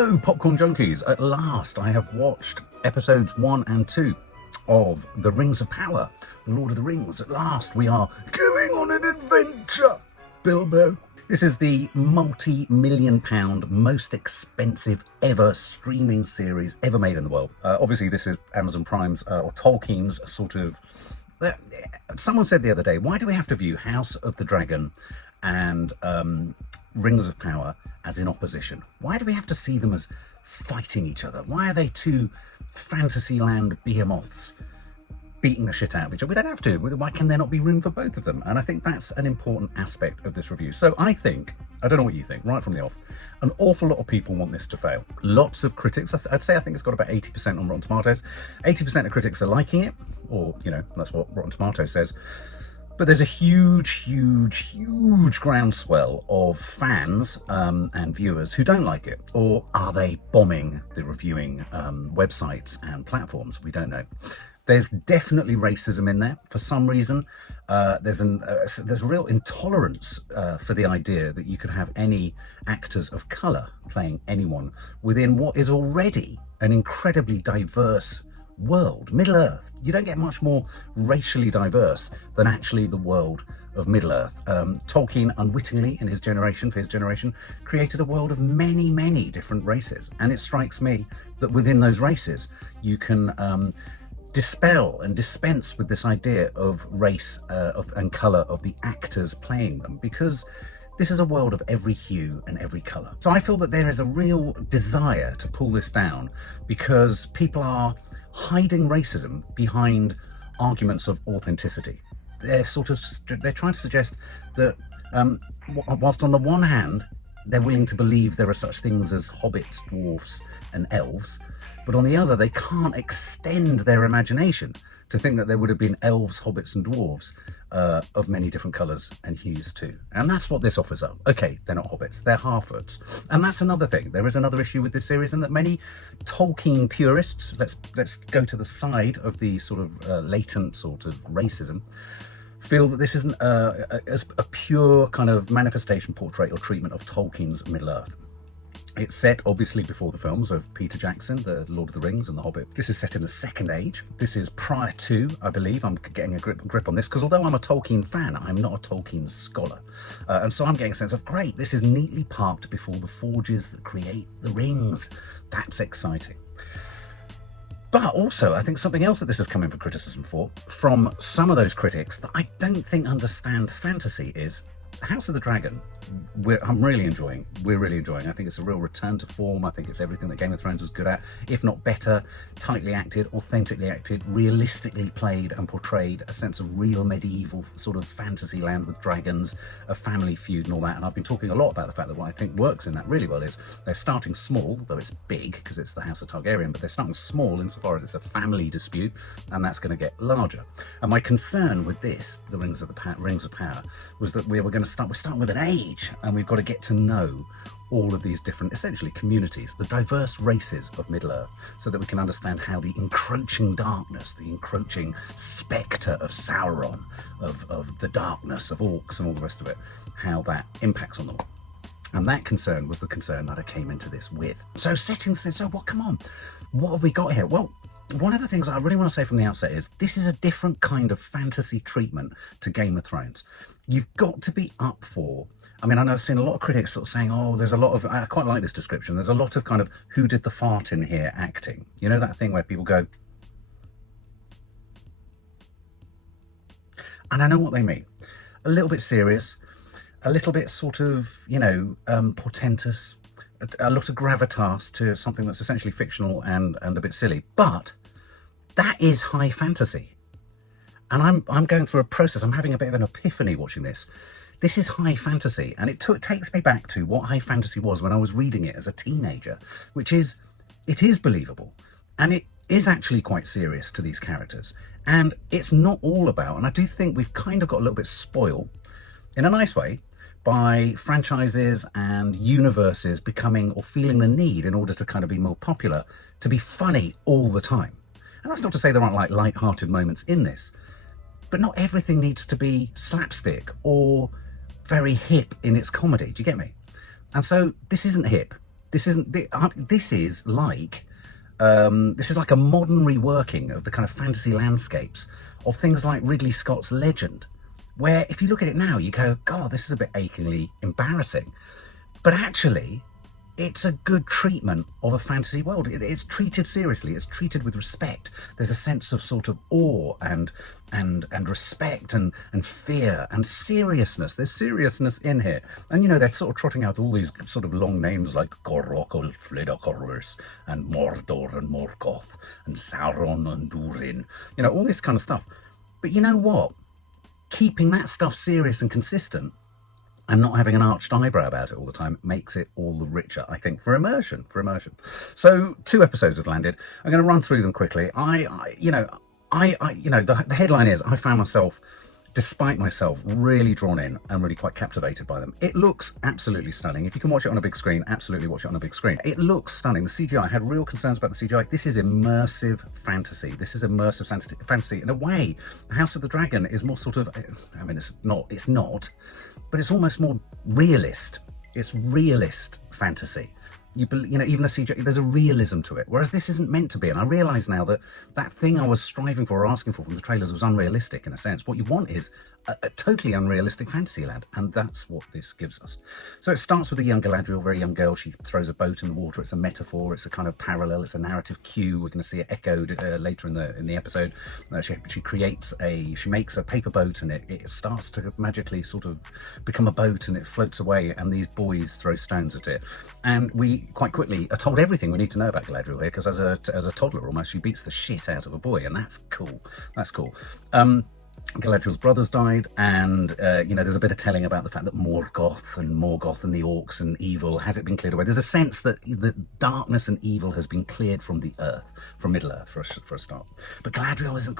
Hello, Popcorn Junkies. At last, I have watched episodes 1 and 2 of The Rings of Power, The Lord of the Rings. At last, we are going on an adventure, Bilbo. This is the multi-million pound, most expensive ever streaming series ever made in the world. Obviously, this is Amazon Prime's or Tolkien's sort of... someone said the other day, why do we have to view House of the Dragon and Rings of Power as in opposition? Why do we have to see them as fighting each other? Why are they two Fantasyland behemoths beating the shit out of each other? We don't have to. Why can there not be room for both of them? And I think that's an important aspect of this review. So I think, I don't know what you think, right from the off, an awful lot of people want this to fail. Lots of critics, I'd say I think it's got about 80% on Rotten Tomatoes. 80% of critics are liking it, or, you know, that's what Rotten Tomatoes says. But there's a huge groundswell of fans and viewers who don't like it. Or are they bombing the reviewing websites and platforms? We don't know. There's definitely racism in there for some reason. There's a real intolerance for the idea that you could have any actors of colour playing anyone within what is already an incredibly diverse world. Middle-earth, you don't get much more racially diverse than actually the world of Middle-earth. Tolkien, unwittingly, in his generation, for his generation, created a world of many different races. And it strikes me that within those races, you can dispel and dispense with this idea of race and colour of the actors playing them, because this is a world of every hue and every colour. So I feel that there is a real desire to pull this down because people are hiding racism behind arguments of authenticity. They're trying to suggest that whilst on the one hand they're willing to believe there are such things as hobbits, dwarfs and elves, but on the other they can't extend their imagination to think that there would have been elves, hobbits and dwarves of many different colours and hues too. And that's what this offers up. Okay, they're not hobbits, they're half-orcs. And that's another thing. There is another issue with this series, and that many Tolkien purists, let's go to the side of the sort of latent sort of racism, feel that this isn't a pure kind of manifestation, portrait or treatment of Tolkien's Middle-earth. It's set, obviously, before the films of Peter Jackson, the Lord of the Rings and The Hobbit. This is set in the Second Age. This is prior to, I believe, I'm getting a grip on this, because although I'm a Tolkien fan, I'm not a Tolkien scholar. And so I'm getting a sense of, great, this is neatly parked before the forges that create the rings. That's exciting. But also, I think something else that this is coming for criticism for, from some of those critics that I don't think understand fantasy, is House of the Dragon. I'm really enjoying. We're really enjoying. I think it's a real return to form. I think it's everything that Game of Thrones was good at, if not better. Tightly acted, authentically acted, realistically played and portrayed a sense of real medieval sort of fantasy land with dragons, a family feud and all that. And I've been talking a lot about the fact that what I think works in that really well is they're starting small, though it's big because it's the House of Targaryen, but they're starting small insofar as it's a family dispute, and that's going to get larger. And my concern with this, the Rings of Power, was that we're starting with an age, and we've got to get to know all of these different, essentially, communities, the diverse races of Middle-earth, so that we can understand how the encroaching darkness, the encroaching spectre of Sauron, of the darkness, of orcs and all the rest of it, how that impacts on them. And that concern was the concern that I came into this with. So come on, what have we got here? Well, one of the things I really want to say from the outset is this is a different kind of fantasy treatment to Game of Thrones. You've got to be up for, I mean, I know I've seen a lot of critics sort of saying, oh, there's a lot of, I quite like this description, there's a lot of kind of who did the fart in here acting. You know, that thing where people go, and I know what they mean. A little bit serious, a little bit sort of, you know, portentous, a lot of gravitas to something that's essentially fictional and a bit silly. But that is high fantasy. And I'm going through a process, I'm having a bit of an epiphany watching this. This is high fantasy, and it takes me back to what high fantasy was when I was reading it as a teenager, which is, it is believable, and it is actually quite serious to these characters. And it's not all about, and I do think we've kind of got a little bit spoiled, in a nice way, by franchises and universes becoming or feeling the need, in order to kind of be more popular, to be funny all the time. And that's not to say there aren't like light-hearted moments in this, but not everything needs to be slapstick or very hip in its comedy. Do you get me? And so this isn't hip. This isn't. This is like a modern reworking of the kind of fantasy landscapes of things like Ridley Scott's Legend, where if you look at it now, you go, God, this is a bit achingly embarrassing. But actually, it's a good treatment of a fantasy world. It's treated seriously. It's treated with respect. There's a sense of sort of awe and respect and fear and seriousness. There's seriousness in here. And, you know, they're sort of trotting out all these sort of long names like Gorlokel, Flidakorlus, and Mordor and Morgoth, and Sauron and Durin. You know, all this kind of stuff. But you know what? Keeping that stuff serious and consistent and not having an arched eyebrow about it all the time makes it all the richer, I think, for immersion. So 2 episodes have landed. I'm going to run through them quickly. The headline is, I found myself, despite myself, really drawn in and really quite captivated by them. It looks absolutely stunning. If you can watch it on a big screen, absolutely watch it on a big screen. It looks stunning. The CGI, I had real concerns about the CGI. This is immersive fantasy. Fantasy. In a way, House of the Dragon is more sort of, I mean, it's not, but it's almost more realist. It's realist fantasy. Even the CGI, there's a realism to it, whereas this isn't meant to be. And I realise now that that thing I was striving for or asking for from the trailers was unrealistic in a sense. What you want is a totally unrealistic fantasy land, and that's what this gives us. So it starts with a young Galadriel, very young girl. She throws a boat in the water. It's a metaphor. It's a kind of parallel. It's a narrative cue. We're going to see it echoed later in the episode. She makes a paper boat, and it starts to magically sort of become a boat, and it floats away, and these boys throw stones at it. And we quite quickly are told everything we need to know about Galadriel here, because as a toddler almost, she beats the shit out of a boy, and that's cool. Galadriel's brothers died, and there's a bit of telling about the fact that Morgoth and the orcs and evil, has it been cleared away? There's a sense that the darkness and evil has been cleared from the earth, from Middle Earth for a start. But Galadriel isn't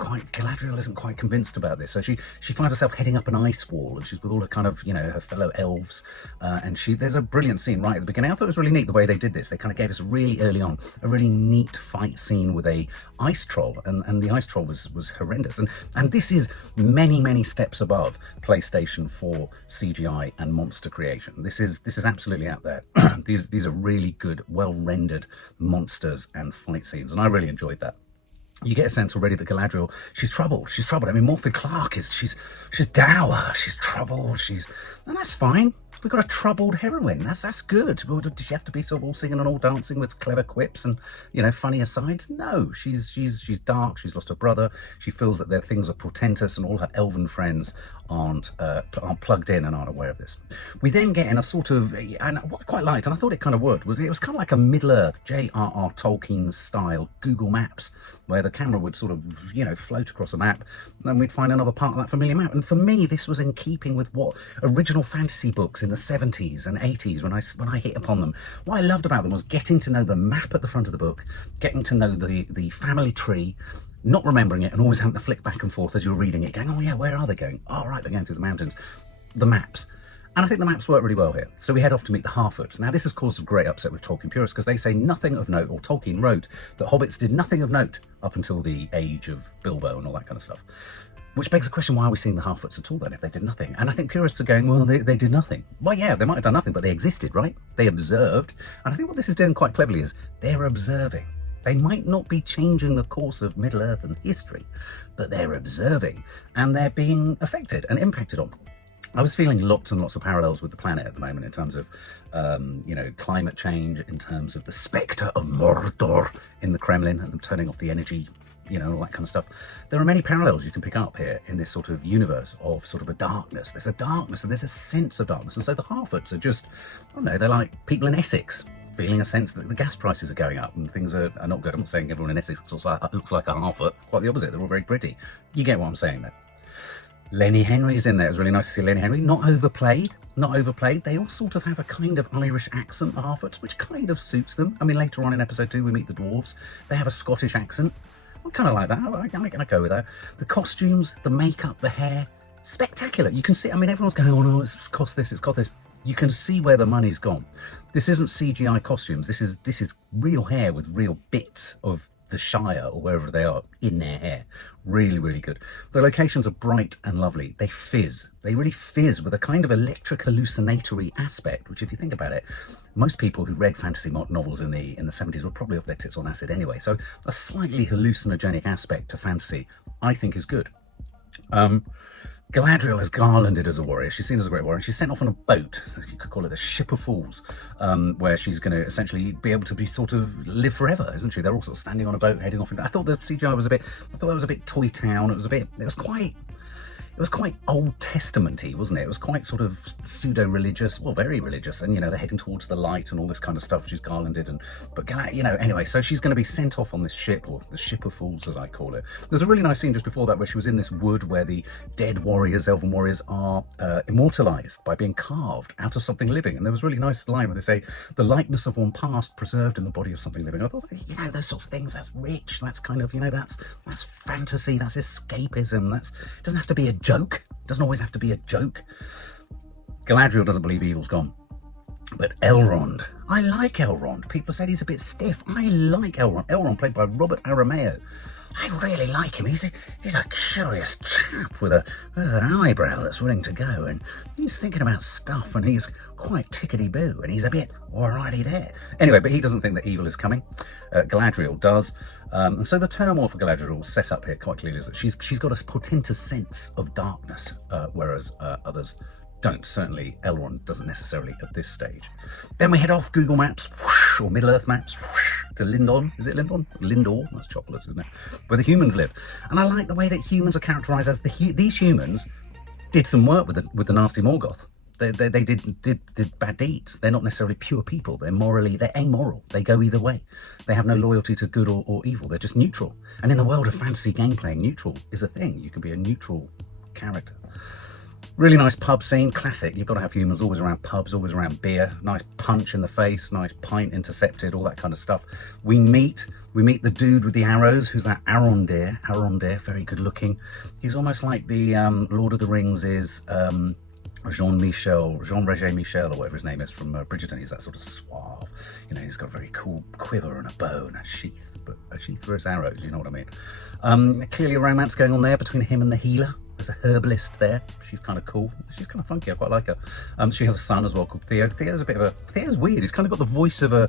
quite convinced about this, so she finds herself heading up an ice wall, and she's with all her kind of her fellow elves, and there's a brilliant scene right at the beginning. I thought it was really neat the way they did this. They kind of gave us really early on a really neat fight scene with a ice troll, and the ice troll was horrendous, and this is many steps above PlayStation 4 CGI and monster creation. This is absolutely out there. These are really good, well-rendered monsters and fight scenes, and I really enjoyed that. You get a sense already that Galadriel, she's troubled. I mean, Morfydd Clark she's dour, she's troubled, and that's fine. We've got a troubled heroine. That's good. Does she have to be sort of all singing and all dancing with clever quips and funny asides? No, she's dark. She's lost her brother. She feels that their things are portentous, and all her elven friends aren't plugged in and aren't aware of this. We then get in a sort of, and what I quite liked, and I thought it kind of worked, was it was kind of like a Middle-earth J.R.R. Tolkien style Google Maps, where the camera would sort of float across a map, and then we'd find another part of that familiar map. And for me, this was in keeping with what original fantasy books in the 70s and 80s, when I hit upon them. What I loved about them was getting to know the map at the front of the book, getting to know the family tree, not remembering it, and always having to flick back and forth as you're reading it, going, oh yeah, where are they going? Oh right, they're going through the mountains. The maps. And I think the maps work really well here. So we head off to meet the Harfoots. Now this has caused a great upset with Tolkien purists, because they say nothing of note, or Tolkien wrote that hobbits did nothing of note up until the age of Bilbo and all that kind of stuff. Which begs the question, why are we seeing the Harfoots at all then, if they did nothing? And I think purists are going, well, they did nothing. Well, yeah, they might have done nothing, but they existed, right? They observed. And I think what this is doing quite cleverly is they're observing. They might not be changing the course of Middle-earth and history, but they're observing, and they're being affected and impacted on. I was feeling lots and lots of parallels with the planet at the moment in terms of, climate change, in terms of the spectre of Mordor in the Kremlin and them turning off the energy, all that kind of stuff. There are many parallels you can pick up here in this sort of universe of sort of a darkness. There's a darkness and there's a sense of darkness. And so the Harfoots are just, I don't know, they're like people in Essex, feeling a sense that the gas prices are going up and things are not good. I'm not saying everyone in Essex looks like a Harfoot. Quite the opposite. They're all very pretty. You get what I'm saying there. Lenny Henry's in there. It was really nice to see Lenny Henry. Not overplayed. They all sort of have a kind of Irish accent, the Harfoots, which kind of suits them. I mean, later on in episode 2, we meet the dwarves. They have a Scottish accent. I kind of like that. I go with that. The costumes, the makeup, the hair, spectacular. You can see, I mean, everyone's going, oh no, it's cost this. You can see where the money's gone. This isn't CGI costumes. This is real hair with real bits of the Shire or wherever they are in their hair. Really, really good. The locations are bright and lovely. They fizz. They really fizz with a kind of electric hallucinatory aspect, which if you think about it, most people who read fantasy novels in the 70s were probably off their tits on acid anyway. So a slightly hallucinogenic aspect to fantasy, I think, is good. Galadriel is garlanded as a warrior. She's seen as a great warrior. And she's sent off on a boat, so you could call it the Ship of Fools, where she's going to essentially be able to be sort of live forever, isn't she? They're all sort of standing on a boat, heading off. I thought the CGI was I thought it was a bit Toy Town. It was quite Old Testament-y, wasn't it? It was quite sort of pseudo-religious, well, very religious, and, you know, they're heading towards the light and all this kind of stuff. She's garlanded, but, you know, anyway, so she's going to be sent off on this ship, or the Ship of Fools, as I call it. There's a really nice scene just before that where she was in this wood where the dead warriors, elven warriors, are immortalised by being carved out of something living. And there was a really nice line where they say, the likeness of one past preserved in the body of something living. I thought, you know, those sorts of things, that's rich, that's kind of, you know, that's fantasy, that's escapism, it doesn't have to be a joke. It doesn't always have to be a joke. Galadriel doesn't believe evil's gone. But Elrond, I like Elrond. People said he's a bit stiff. I like Elrond. Elrond, played by Robert Arameo. I really like him. He's a curious chap with an eyebrow that's willing to go, and he's thinking about stuff, and he's quite tickety-boo, and he's a bit alrighty there. Anyway, but he doesn't think that evil is coming. Galadriel does. And so the turmoil for Galadriel set up here quite clearly is that she's got a portentous sense of darkness, whereas others don't. Certainly Elrond doesn't necessarily at this stage. Then we head off Google Maps, whoosh, or Middle Earth Maps, whoosh, to Lindon. Is it Lindon? Lindor? That's chocolates, isn't it? Where the humans live. And I like the way that humans are characterised as these humans did some work with the nasty Morgoth. They did bad deeds. They're not necessarily pure people. They're amoral. They go either way. They have no loyalty to good or evil. They're just neutral. And in the world of fantasy game playing, neutral is a thing. You can be a neutral character. Really nice pub scene, classic. You've got to have humans always around pubs, always around beer. Nice punch in the face, nice pint intercepted, all that kind of stuff. We meet the dude with the arrows, who's that Arondir. Arondir, very good looking. He's almost like the Lord of the Rings is Jean Regé Michel, or whatever his name is, from Bridgerton. He's that sort of suave. You know, he's got a very cool quiver and a bow and a sheath, but a sheath for his arrows, you know what I mean? Clearly a romance going on there between him and the healer. There's a herbalist there. She's kind of cool. She's kind of funky. I quite like her. She has a son as well called Theo. Theo's weird. He's kind of got the voice of a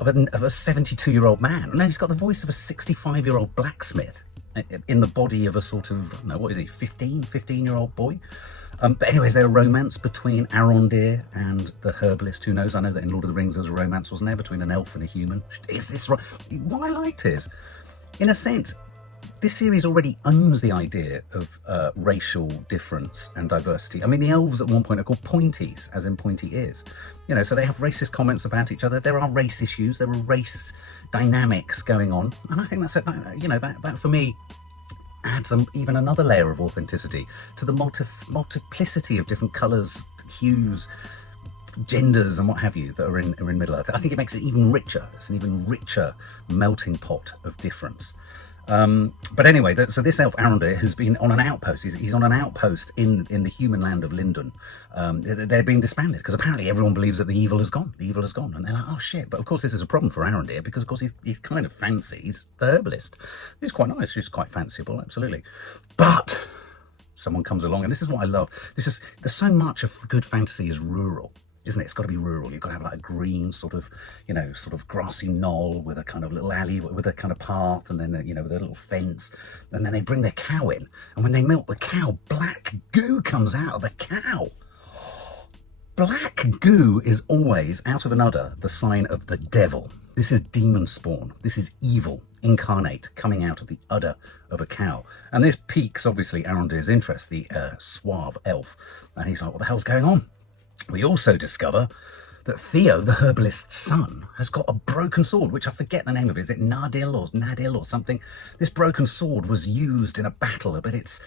72-year-old man. No, he's got the voice of a 65-year-old blacksmith in the body of a sort of, I don't know, what is he, 15-year-old boy? But anyways, there's a romance between Arondir and the herbalist. Who knows? I know that in Lord of the Rings there's a romance, wasn't there, between an elf and a human. Is this right? What I liked is, in a sense, this series already owns the idea of racial difference and diversity. I mean, the elves at one point are called pointies, as in pointy ears. You know, so they have racist comments about each other. There are race issues. There are race dynamics going on. And I think that for me adds even another layer of authenticity to the multiplicity of different colours, hues, genders and what have you that are in Middle Earth. I think it makes it even richer. It's an even richer melting pot of difference. But anyway, so this elf Arondir, who's been on an outpost, he's on an outpost in the human land of Lindon. They're being disbanded because apparently everyone believes that the evil has gone. The evil has gone, and they're like, oh shit! But of course, this is a problem for Arondir because of course he's kind of fancy. He's the herbalist. He's quite nice. He's quite fanciful, absolutely. But someone comes along, and this is what I love. There's so much of good fantasy is rural. Isn't it? It's got to be rural. You've got to have like a green sort of grassy knoll with a kind of little alley with a kind of path, and then with a little fence. And then they bring their cow in, and when they milk the cow, black goo comes out of the cow. Black goo is always, out of an udder, the sign of the devil. This is demon spawn. This is evil incarnate coming out of the udder of a cow. And this piques obviously Arondir's interest, the suave elf, and he's like, what the hell's going on? We also discover that Theo, the herbalist's son, has got a broken sword, which I forget the name of it. Is it Nadil or something? This broken sword was used in a battle, but it's...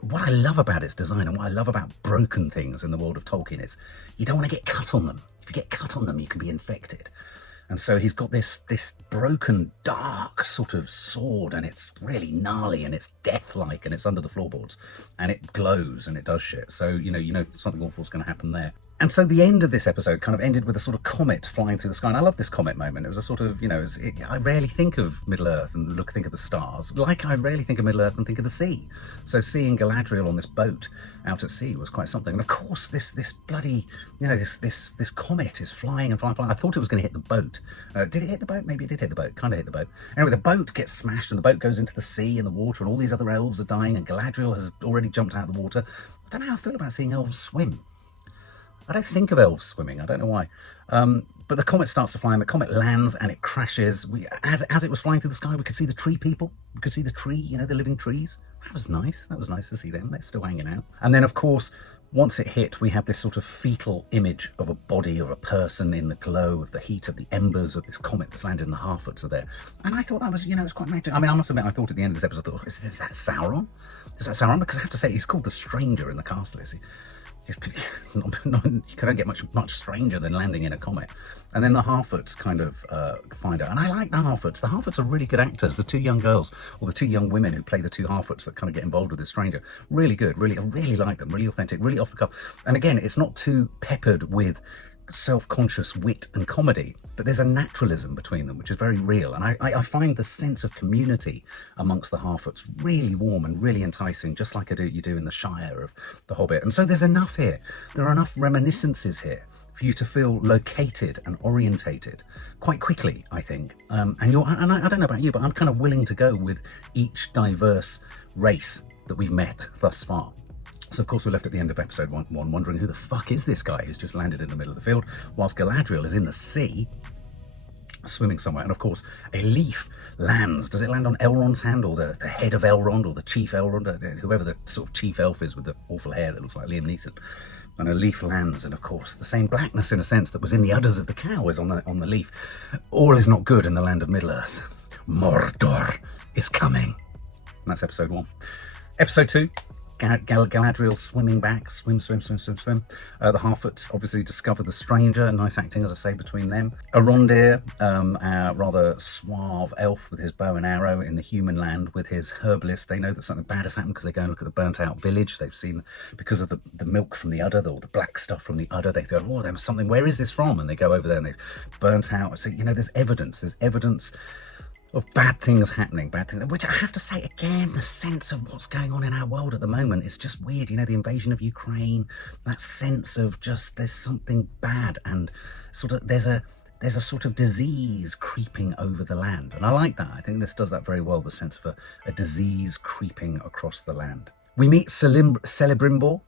What I love about its design and what I love about broken things in the world of Tolkien is you don't want to get cut on them. If you get cut on them, you can be infected. And so he's got this broken, dark sort of sword, and it's really gnarly, and it's death-like, and it's under the floorboards, and it glows, and it does shit. So, you know something awful's going to happen there. And so the end of this episode kind of ended with a sort of comet flying through the sky. And I love this comet moment. It was a sort of, I rarely think of Middle-earth and think of the stars, like I rarely think of Middle-earth and think of the sea. So seeing Galadriel on this boat out at sea was quite something. And of course, this bloody, this comet is flying and flying. I thought it was going to hit the boat. Did it hit the boat? Maybe it did hit the boat. Kind of hit the boat. Anyway, the boat gets smashed and the boat goes into the sea and the water, and all these other elves are dying, and Galadriel has already jumped out of the water. I don't know how I feel about seeing elves swim. I don't think of elves swimming. I don't know why. But the comet starts to fly, and the comet lands, and it crashes. As it was flying through the sky, we could see the tree people. We could see the tree, the living trees. That was nice. That was nice to see them. They're still hanging out. And then, of course, once it hit, we had this sort of fetal image of a body of a person in the glow of the heat of the embers of this comet that's landed, and the Harfoots are there. And I thought that was, it's quite magic. I mean, I must admit, I thought at the end of this episode, I thought, is that Sauron? Is that Sauron? Because I have to say, he's called the Stranger in the castle, is he? You couldn't get much stranger than landing in a comet. And then the Harfoots kind of find out. And I like the Harfoots. The Harfoots are really good actors. The two young girls, or the two young women who play the two Harfoots that kind of get involved with this stranger. Really good. I really like them. Really authentic. Really off the cuff. And again, it's not too peppered with self-conscious wit and comedy, but there's a naturalism between them which is very real, and I find the sense of community amongst the Harfoots really warm and really enticing, just like you do in the Shire of The Hobbit. And so there's enough here. There are enough reminiscences here for you to feel located and orientated quite quickly, I think. And I don't know about you, but I'm kind of willing to go with each diverse race that we've met thus far. So, of course, we're left at the end of episode one wondering who the fuck is this guy who's just landed in the middle of the field, whilst Galadriel is in the sea, swimming somewhere. And, of course, a leaf lands. Does it land on Elrond's hand, or the head of Elrond, or the chief Elrond, whoever the sort of chief elf is with the awful hair that looks like Liam Neeson? And a leaf lands, and, of course, the same blackness, in a sense, that was in the udders of the cow is on the leaf. All is not good in the land of Middle-earth. Mordor is coming. And that's episode 1. Episode 2. Galadriel swimming back, swim. The Harfoots obviously discover the stranger, nice acting, as I say, between them. Arondir, a rather suave elf with his bow and arrow in the human land with his herbalist. They know that something bad has happened because they go and look at the burnt out village. They've seen, because of the milk from the udder, or the black stuff from the udder, they thought, oh, there was something, where is this from? And they go over there and they've burnt out. So, there's evidence of bad things happening, which I have to say, again, the sense of what's going on in our world at the moment is just weird. The invasion of Ukraine, that sense of just there's something bad, and sort of there's a sort of disease creeping over the land. And I like that. I think this does that very well, the sense of a disease creeping across the land. We meet Celebrimbor.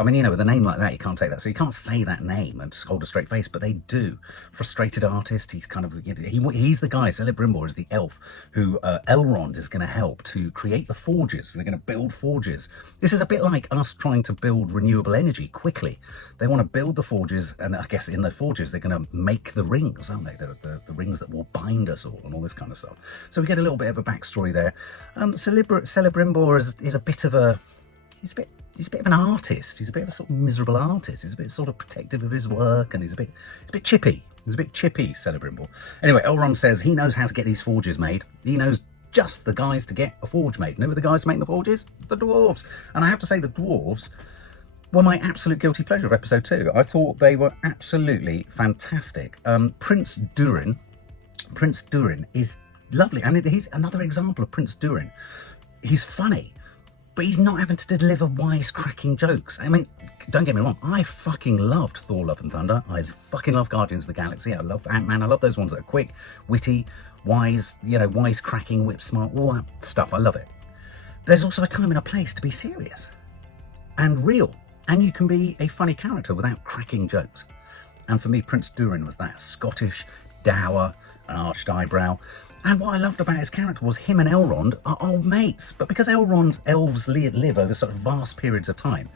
I mean, with a name like that, you can't take that. So you can't say that name and just hold a straight face, but they do. Frustrated artist. He's kind of, he's the guy. Celebrimbor is the elf who Elrond is going to help to create the forges. They're going to build forges. This is a bit like us trying to build renewable energy quickly. They want to build the forges, and I guess in the forges, they're going to make the rings, aren't they? The rings that will bind us all and all this kind of stuff. So we get a little bit of a backstory there. Celebrimbor is a bit of he's a bit of an artist. He's a bit of a sort of miserable artist. He's a bit sort of protective of his work, and he's a bit chippy. He's a bit chippy, Celebrimbor. Anyway, Elrond says he knows how to get these forges made. He knows just the guys to get a forge made. Know the guys to make the forges? The dwarves. And I have to say, the dwarves were my absolute guilty pleasure of episode 2. I thought they were absolutely fantastic. Prince Durin is lovely. I mean, he's another example of Prince Durin. He's funny, but he's not having to deliver wisecracking jokes. I mean, don't get me wrong, I fucking loved Thor, Love and Thunder. I fucking love Guardians of the Galaxy. I love Ant-Man. I love those ones that are quick, witty, wise, wisecracking, whip smart, all that stuff. I love it. There's also a time and a place to be serious and real. And you can be a funny character without cracking jokes. And for me, Prince Durin was that Scottish, dour, an arched eyebrow. And what I loved about his character was him and Elrond are old mates. But because elves live over sort of vast periods of time,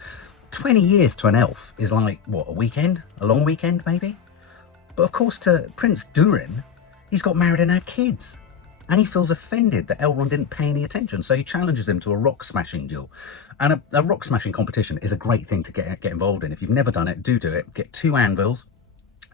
20 years to an elf is like, what, a weekend? A long weekend, maybe? But of course, to Prince Durin, he's got married and had kids. And he feels offended that Elrond didn't pay any attention. So he challenges him to a rock smashing duel. And a rock smashing competition is a great thing to get involved in. If you've never done it, do it. Get 2 anvils,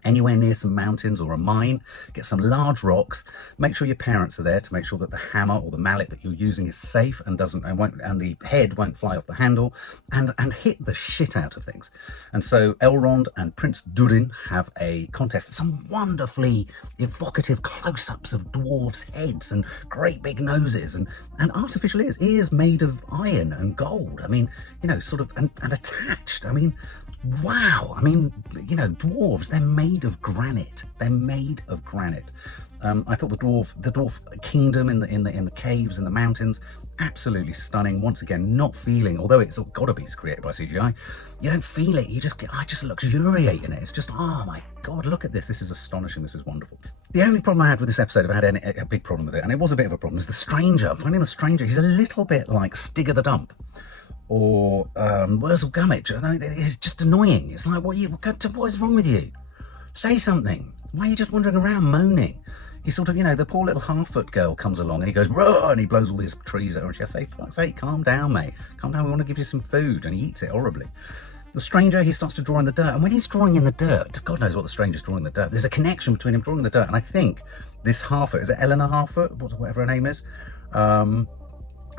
anywhere near some mountains or a mine, get some large rocks. Make sure your parents are there to make sure that the hammer or the mallet that you're using is safe and and the head won't fly off the handle, and hit the shit out of things. And so Elrond and Prince Durin have a contest. Some wonderfully evocative close-ups of dwarves' heads and great big noses and artificial ears made of iron and gold. I mean, you know, sort of and attached. I mean, wow. I mean, you know, dwarves, they're made of granite. They're made of granite. I thought the dwarf kingdom in the caves and the mountains, absolutely stunning. Once again, not feeling, although it's got to be created by CGI, you don't feel it. I just luxuriate in it. It's just, oh my God, look at this. This is astonishing. This is wonderful. The only problem I had with this episode, if I had a big problem with it, and it was a bit of a problem, is the stranger. I'm finding the stranger, he's a little bit like Stigger the Dump. Or Wurzel Gummidge. It's just annoying. It's like, what is wrong with you? Say something. Why are you just wandering around moaning? He sort of, you know, the poor little half-foot girl comes along and he goes, "Roar!" and he blows all these trees at her, and she says, "Fuck's sake, calm down, mate. Calm down, we want to give you some food." And he eats it horribly. The stranger, he starts to draw in the dirt, and when he's drawing in the dirt, God knows what the stranger's drawing in the dirt, there's a connection between him drawing in the dirt, and I think this half-foot, is it Eleanor Half-foot? Whatever her name is?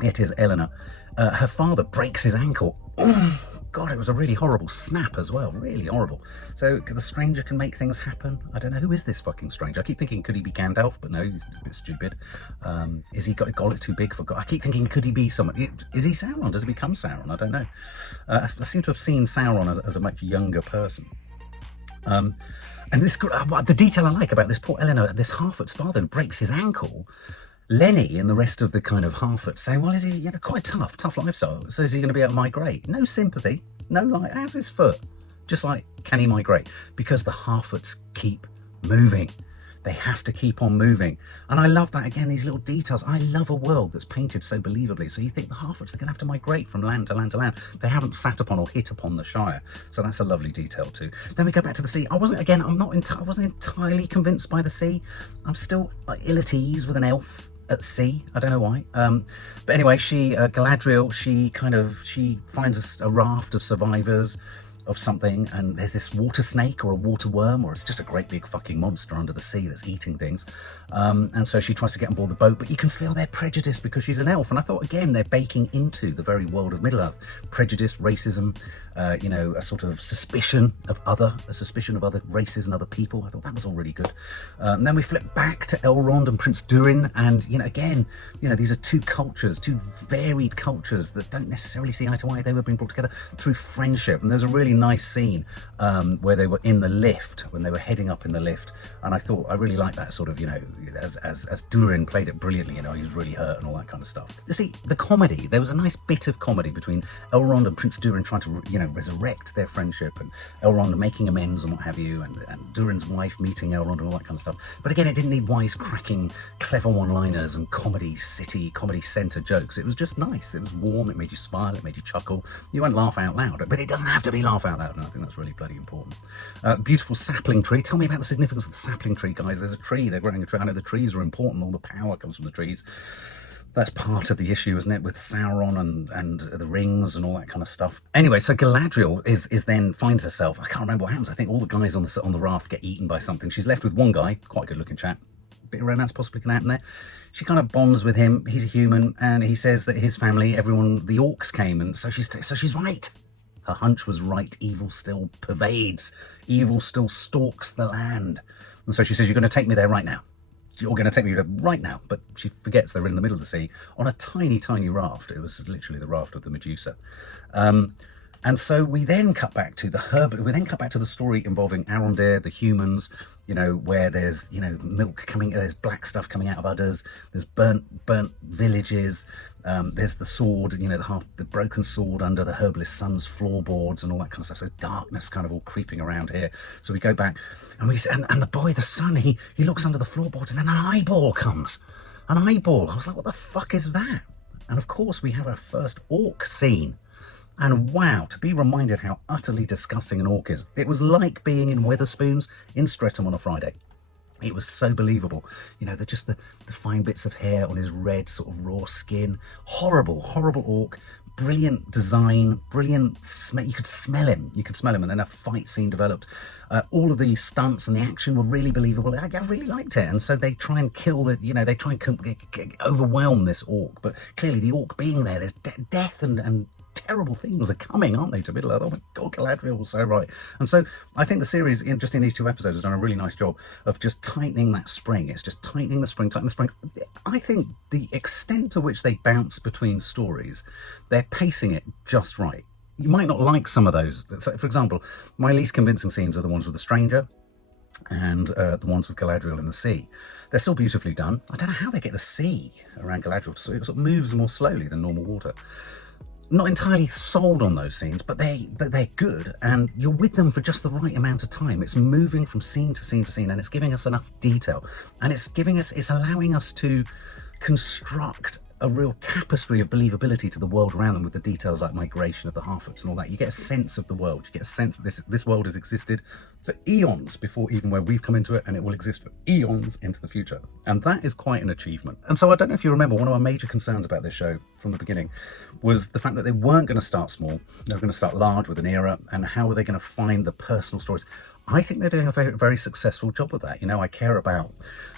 It is Eleanor. Her father breaks his ankle. Oh, God, it was a really horrible snap as well. Really horrible. So the stranger can make things happen. I don't know. Who is this fucking stranger? I keep thinking, could he be Gandalf? But no, he's a bit stupid. Is he got a gullet too big for God? I keep thinking, could he be someone? Is he Sauron? Does he become Sauron? I don't know. I seem to have seen Sauron as a much younger person. And this, the detail I like about this poor Eleanor, this half-foot's father who breaks his ankle, Lenny and the rest of the kind of half-foot saying, well, is he quite tough lifestyle, so is he going to be able to migrate? No sympathy, no like, how's his foot? Just like, can he migrate? Because the half-foots keep moving. They have to keep on moving. And I love that, again, these little details. I love a world that's painted so believably. So you think the half-foots, they're going to have to migrate from land to land to land. They haven't sat upon or hit upon the Shire. So that's a lovely detail too. Then we go back to the sea. I wasn't entirely convinced by the sea. I'm still ill at ease with an elf at sea. I don't know why. But anyway, Galadriel, she finds a raft of survivors of something, and there's this water snake or a water worm, or it's just a great big fucking monster under the sea that's eating things. And so she tries to get on board the boat, but you can feel their prejudice because she's an elf. And I thought, again, they're baking into the very world of Middle-earth. Prejudice, racism, you know, a sort of suspicion of other races and other people. I thought that was all really good. And then we flip back to Elrond and Prince Durin, and, you know, again, you know, these are two varied cultures that don't necessarily see eye to eye. They were being brought together through friendship. And there's a really nice scene where they were in the lift, when they were heading up in the lift, and I thought I really liked that sort of, you know, as Durin played it brilliantly, you know, he was really hurt and all that kind of stuff. You see, the comedy, there was a nice bit of comedy between Elrond and Prince Durin trying to, you know, resurrect their friendship, and Elrond making amends and what have you, and Durin's wife meeting Elrond and all that kind of stuff. But again, it didn't need wisecracking, clever one-liners and comedy centre jokes. It was just nice. It was warm. It made you smile. It made you chuckle. You won't laugh out loud, but it doesn't have to be laugh out loud, and I think that's really bloody important. Beautiful sapling tree. Tell me about the significance of the sapling tree, guys. There's a tree. They're growing a tree. I know the trees are important. All the power comes from the trees. That's part of the issue, isn't it, with Sauron and the rings and all that kind of stuff. Anyway, so Galadriel is then finds herself, I can't remember what happens. I think all the guys on the raft get eaten by something. She's left with one guy, quite a good-looking chap. Bit of romance possibly can happen there. She kind of bonds with him. He's a human, and he says that his family, everyone, the orcs came, and so she's right. Her hunch was right. Evil still pervades. Evil still stalks the land. And so she says, "You're going to take me there right now. You're going to take me there right now." But she forgets they're in the middle of the sea on a tiny, tiny raft. It was literally the raft of the Medusa. And so we then cut back to the story involving Arondir, the humans, you know, where there's, you know, milk coming, there's black stuff coming out of udders, there's burnt villages, there's the sword, you know, the broken sword under the herbalist son's floorboards and all that kind of stuff. So darkness kind of all creeping around here. So we go back and the boy, the son, he looks under the floorboards, and then an eyeball comes. An eyeball. I was like, what the fuck is that? And of course we have our first orc scene. And wow, to be reminded how utterly disgusting an orc is. It was like being in Wetherspoons in Streatham on a Friday. It was so believable. You know, the fine bits of hair on his red sort of raw skin. Horrible, horrible orc. brilliant design, brilliant smell. You could smell him. And then a fight scene developed. All of the stunts and the action were really believable. I really liked it. And so they try and kill they try and overwhelm this orc. But clearly the orc being there, there's death and terrible things are coming, aren't they, to Middle Earth? Oh my God, Galadriel was so right. And so I think the series, just in these 2 episodes, has done a really nice job of just tightening that spring. It's just tightening the spring. I think the extent to which they bounce between stories, they're pacing it just right. You might not like some of those. So, for example, my least convincing scenes are the ones with the stranger and the ones with Galadriel in the sea. They're still beautifully done. I don't know how they get the sea around Galadriel, so it sort of moves more slowly than normal water. Not entirely sold on those scenes, but they're good, and you're with them for just the right amount of time. It's moving from scene to scene to scene, and it's giving us enough detail, and it's allowing us to construct a real tapestry of believability to the world around them, with the details like migration of the Harfoots and all that. You get a sense of the world. You get a sense that this world has existed for eons before even where we've come into it, and it will exist for eons into the future. And that is quite an achievement. And so I don't know if you remember, one of our major concerns about this show from the beginning was the fact that they weren't going to start small. They were going to start large with an era, and how were they going to find the personal stories? I think they're doing a very, very successful job of that. I care about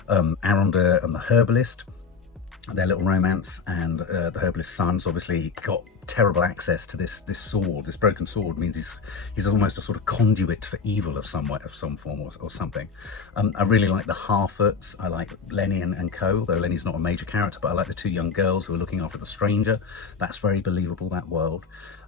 Arondir and the herbalist, their little romance, and the herbalist's son's obviously got terrible access to this sword. This broken sword means he's almost a sort of conduit for evil of some form or something. I really like the Harfoots. I like Lenny and Co, though Lenny's not a major character, but I like the 2 young girls who are looking after the stranger. That's very believable, that world.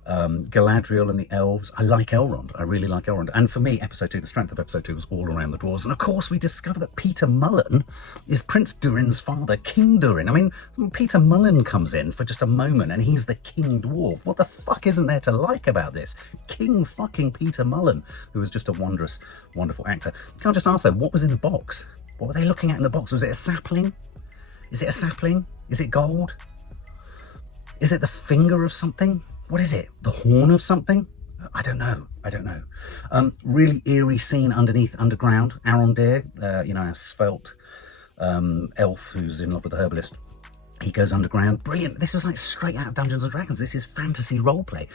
Galadriel and the elves. I like Elrond. I really like Elrond. And for me, episode 2, the strength of episode 2 was all around the dwarves. And of course, we discover that Peter Mullen is Prince Durin's father, King Durin. I mean, Peter Mullen comes in for just a moment and he's the King Dwarf. What the fuck isn't there to like about this? King fucking Peter Mullen, who was just a wondrous, wonderful actor. Can I just ask though, what was in the box? What were they looking at in the box? Was it a sapling? Is it a sapling? Is it gold? Is it the finger of something? What is it? The horn of something? I don't know. Really eerie scene underground. Arondir, our svelte elf who's in love with the herbalist. He goes underground. Brilliant. This was like straight out of Dungeons and Dragons. This is fantasy roleplay.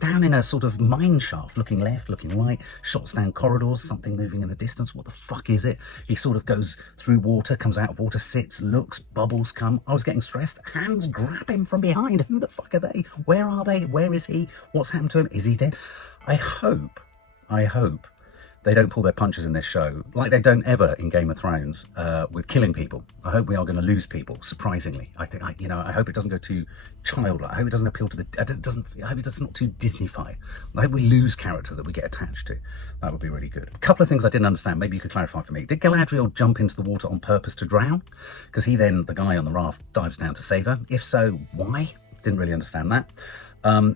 Down in a sort of mine shaft, looking left, looking right, shots down corridors, something moving in the distance. What the fuck is it? He sort of goes through water, comes out of water, sits, looks, bubbles come. I was getting stressed. Hands grab him from behind. Who the fuck are they? Where are they? Where is he? What's happened to him? Is he dead? I hope they don't pull their punches in this show, like they don't ever in Game of Thrones, with killing people. I hope we are going to lose people, surprisingly. I hope it doesn't go too childlike. I hope it doesn't appeal to the... I hope it's not too Disney-fied. I hope we lose characters that we get attached to. That would be really good. A couple of things I didn't understand. Maybe you could clarify for me. Did Galadriel jump into the water on purpose to drown? Because the guy on the raft, dives down to save her. If so, why? Didn't really understand that.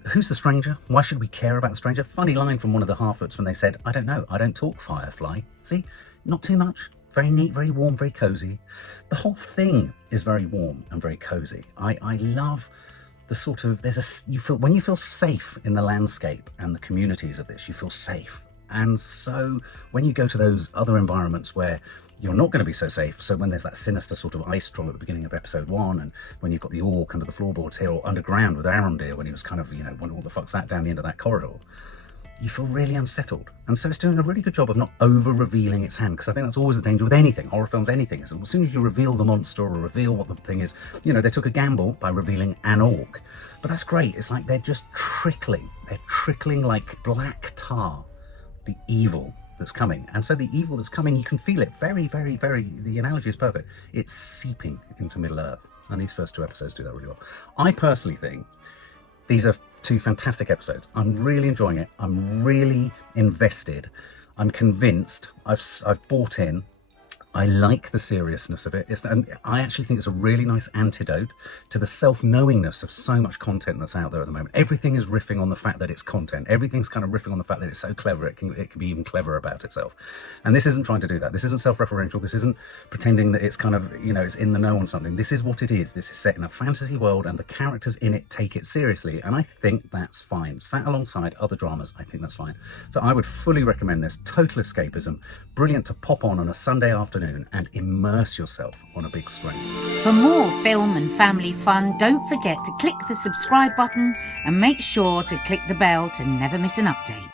Who's the stranger? Why should we care about the stranger? Funny line from one of the Harfoots when they said, I don't know, I don't talk Firefly. See, not too much. Very neat, very warm, very cozy. The whole thing is very warm and very cozy. I love the sort of, when you feel safe in the landscape and the communities of this, you feel safe. And so when you go to those other environments where you're not going to be so safe, so when there's that sinister sort of ice troll at the beginning of episode 1, and when you've got the orc under the floorboards here, or underground with Arondir when he was kind of, wondering what the fuck's that down the end of that corridor, you feel really unsettled. And so it's doing a really good job of not over-revealing its hand, because I think that's always the danger with anything, horror films, anything. As soon as you reveal the monster or reveal what the thing is, they took a gamble by revealing an orc. But that's great. It's like they're just trickling. They're trickling like black tar, the evil that's coming. And so the evil that's coming, you can feel it very, very, very, the analogy is perfect. It's seeping into Middle Earth. And these first 2 episodes do that really well. I personally think these are 2 fantastic episodes. I'm really enjoying it. I'm really invested. I'm convinced. I've bought in. I like the seriousness of it. And I actually think it's a really nice antidote to the self-knowingness of so much content that's out there at the moment. Everything is riffing on the fact that it's content. Everything's kind of riffing on the fact that it's so clever, it can be even clever about itself. And this isn't trying to do that. This isn't self-referential. This isn't pretending that it's kind of, it's in the know on something. This is what it is. This is set in a fantasy world, and the characters in it take it seriously. And I think that's fine. Sat alongside other dramas, I think that's fine. So I would fully recommend this. Total escapism. Brilliant to pop on a Sunday afternoon afternoon and immerse yourself on a big screen. For more film and family fun, don't forget to click the subscribe button and make sure to click the bell to never miss an update.